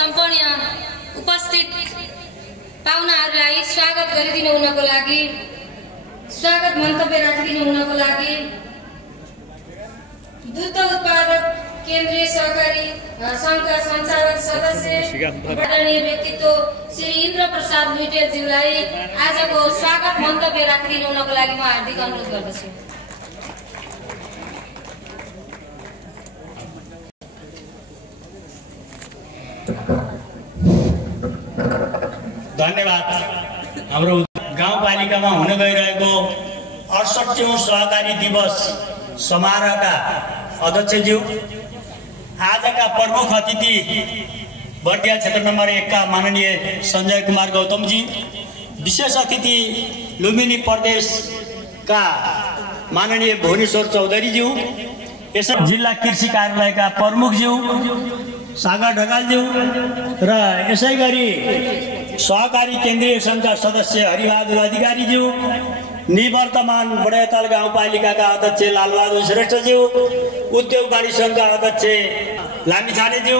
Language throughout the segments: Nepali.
सम्पन्न उपस्थित पाहुनाहरूलाई स्वागत गरिदिनु हुनको लागि स्वागत मन्तव्य राखिदिनु हुनको लागि दुग्ध उत्पादक केन्द्रीय सहकारी संघका सञ्चालक सदस्य आदरणीय व्यक्तित्व श्री इन्द्र प्रसाद लुइटेलज्यूलाई आजको स्वागत मन्तव्य राखिदिनु हुनको लागि म हार्दिक अनुरोध गर्दछु। धन्यवाद। हाम्रो गाउँपालिकामा हुन गइरहेको 68औं सहकारी दिवस समारोहका अध्यक्षज्यू, आजका प्रमुख अतिथि बर्दिया क्षेत्र नम्बर 1 का माननीय संजय कुमार गौतमजी, विशेष अतिथि लुम्बिनी प्रदेशका माननीय भुवनेश्वर चौधरीज्यू, यसै जिल्ला कृषि कार्यालयका प्रमुखज्यू सागर ढकालज्यू र यसै गरी सहकारी केन्द्रीय संघका सदस्य हरिबहादुर अधिकारीज्यू, निवर्तमान बडाइताल गाउँपालिकाका अध्यक्ष लालबहादुर श्रेष्ठज्यू, उद्योग वाणिज्य संघका अध्यक्ष लामिछानेज्यू,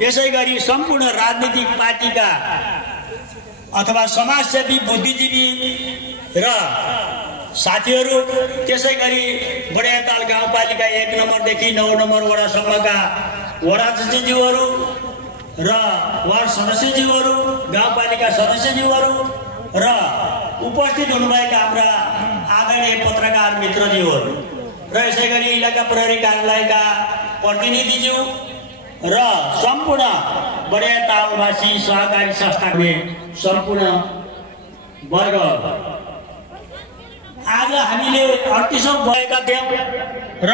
यसै गरी सम्पूर्ण राजनीतिक पार्टीका अथवा समाजसेवी बुद्धिजीवी र साथीहरू, त्यसै गरी बडाइताल गाउँपालिका 1 नम्बरदेखि 9 नम्बर वडासम्मका वडा सचिवज्यूहरू र वार्ड सदस्यज्यूहरू, गाउँपालिका सदस्यज्यूहरू र उपस्थित हुनुभएका हाम्रा आदरणीय पत्रकार मित्रज्यूहरू र यसै गरी इलाका प्रहरी कार्यालयका प्रतिनिधिज्यू र सम्पूर्ण बडाइतालवासी सहकारी संस्थाको सम्पूर्ण वर्ग, आज हामीले 38औं भएका थियौँ र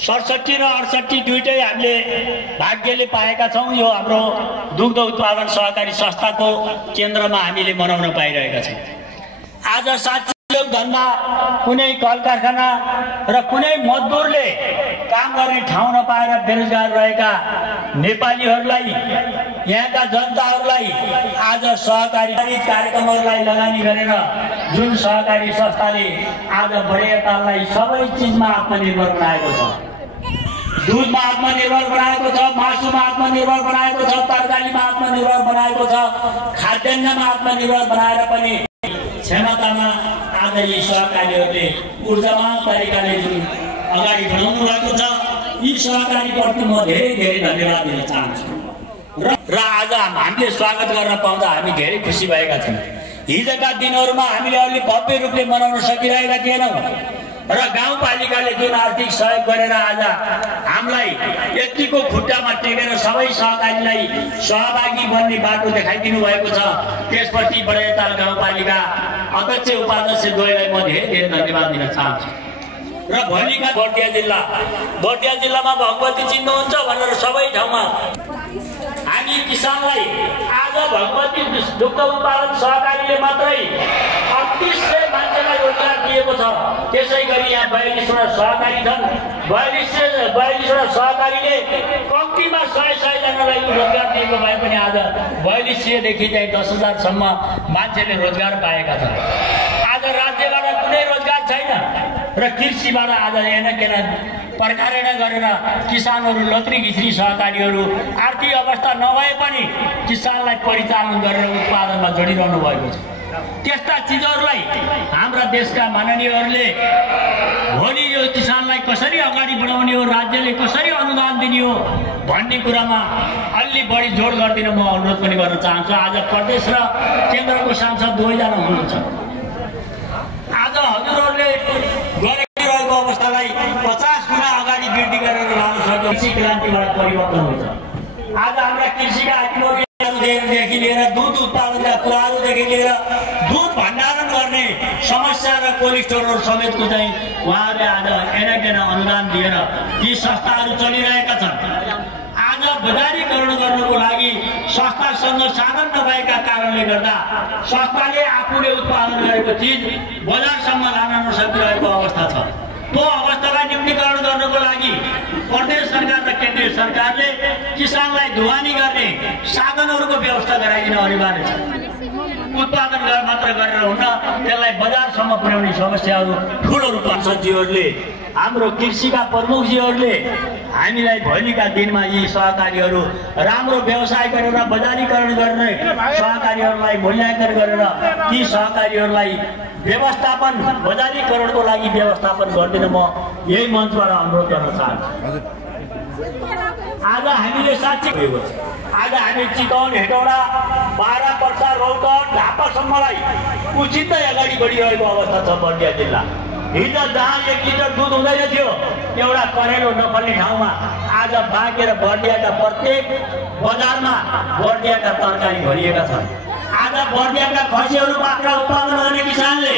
67 र 68 दुईटै हामीले भाग्यले पाएका छौँ। यो हाम्रो दुग्ध उत्पादन सहकारी संस्थाको केन्द्रमा हामीले मनाउन पाइरहेका छौँ। आज साँच्चै धन्दा कुनै कल कारखाना र कुनै मजदुरले काम गर्ने ठाउँ नपाएर बेरोजगार रहेका नेपालीहरूलाई, यहाँका जनताहरूलाई आज सहकारी कार्यक्रमहरूलाई लगानी गरेर जुन सहकारी संस्थाले आज बडाइताललाई सबै चिजमा आत्मनिर्भर बनाएको छ, दूधमा आत्मनिर्भर बनाएको छ, मासुमा आत्मनिर्भर बनाएको छ, तरकारीमा आत्मनिर्भर बनाएको छ, खाद्यान्नमा आत्मनिर्भर बनाएर पनि क्षमतामा आज यी सहकारीहरूले ऊर्जावान तरिकाले जुन अगाडि बढाउनु भएको छ, यी सहकारीप्रति म धेरै धन्यवाद दिन चाहन्छु र आज हामीले स्वागत गर्न पाउँदा हामी धेरै खुसी भएका छौँ। हिजोका दिनहरूमा हामीले अलि भव्य रूपले मनाउन सकिरहेका थिएनौँ र गाउँपालिकाले जुन आर्थिक सहयोग गरेर आज हामीलाई यतिको खुट्टामा टेकेर सबै सहकारीलाई सहभागी बन्ने बाटो देखाइदिनु भएको छ, त्यसपछि बडाइताल गाउँपालिका अध्यक्ष उपाध्यक्ष द्वयलाई म धेरै धन्यवाद दिन चाहन्छु। र भोलिका बर्दिया जिल्लामा भगवती चिन्नुहुन्छ भनेर सबै ठाउँमा हामी किसानलाई आज भगवती दुग्ध उत्पादन सहकारीले मात्रै 3800 मान्छेलाई रोजगार दिएको छ। त्यसै गरी यहाँ 42वटा सहकारी छन्। 42वटा सहकारीले कम्तीमा 100 जनालाई रोजगार दिएको भए पनि आज 4200 देखि 10,000 सम्म मान्छेले रोजगार पाएका छन्। आज राज्यबाट कुनै रोजगार छैन र कृषिबाट आज एनाकेना प्रकारेण गरेर किसानहरू लत्री घिच्री सहकारीहरू आर्थिक अवस्था नभए पनि किसानलाई परिचालन गरेर उत्पादनमा जोडिरहनु भएको छ। त्यस्ता चिजहरूलाई हाम्रा देशका माननीयहरूले भोलि यो किसानलाई कसरी अगाडि बढाउने हो, राज्यले कसरी अनुदान दिने हो भन्ने कुरामा अलि बढी जोड गरिदिन म अनुरोध पनि गर्न चाहन्छु। आज प्रदेश र केन्द्रको सांसद 2 जना हुनुहुन्छ। आज हजुरहरूले गरिरहेको अवस्थालाई 50 गुणा अगाडि वृद्धि गरेर लान सक्यो। कृषि क्रान्तिबाट परिवर्तन हुन्छ। आज हाम्रा कृषिका देखि लिएर दुध उत्पादनका कुराहरूदेखि लिएर दुध भण्डारण गर्ने समस्या र कोल्ड स्टोरहरू समेतको चाहिँ उहाँहरूले आज एनाकेना अनुदान दिएर यी संस्थाहरू चलिरहेका छन्। आज बजारीकरण गर्नको लागि संस्थासँग साधन नभएका कारणले गर्दा संस्थाले आफूले उत्पादन गरेको चिज बजारसम्म लान नसकिरहेको अवस्था छ। त्यो अवस्थालाई न्यूनीकरण गर्नको लागि प्रदेश सरकार र केन्द्रीय सरकारले किसानलाई ढुवानी गर्ने साधनहरूको व्यवस्था गराइदिन अनिवार्य छ। उत्पादन मात्र गरेर हुन्न, त्यसलाई बजारसम्म पुर्याउने समस्याहरू ठुलो रूपमा सचिवहरूले, हाम्रो कृषिका प्रमुखजीहरूले हामीलाई भोलिका दिनमा यी सहकारीहरू राम्रो व्यवसाय गरेर बजारीकरण गर्ने सहकारीहरूलाई मूल्याङ्कन गरेर ती सहकारीहरूलाई व्यवस्थापन बजारीकरणको लागि व्यवस्थापन गरिदिन म यही मञ्चबाट अनुरोध गर्न चाहन्छु। आज हामीले साँच्चै आज हामी चितवन, हेटौडा, बारा, पर्सा, रौतहट, झापासम्मलाई उचितै अगाडि बढिरहेको अवस्था छ बर्दिया जिल्ला। हिजो जहाँ 1 लिटर दुध हुँदैन थियो एउटा करेलो नफल्ने ठाउँमा आज बाँकेर बर्दियाका प्रत्येक बजारमा बर्दियाका तरकारी भरिएका छन्। आज बर्दियाका खसीहरू बाख्रा उत्पादन गर्ने किसानले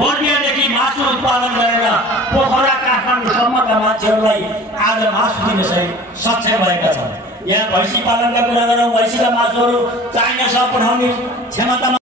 बर्दियादेखि मासु उत्पादन गरेर पोखरा, काठमाडौँसम्मका मान्छेहरूलाई आज मासु दिन सक्षम भएका छन्। यहाँ भैँसी पालनका कुरा गरौँ, भैँसीका मासुहरू चाइनासम्म पठाउने क्षमतामा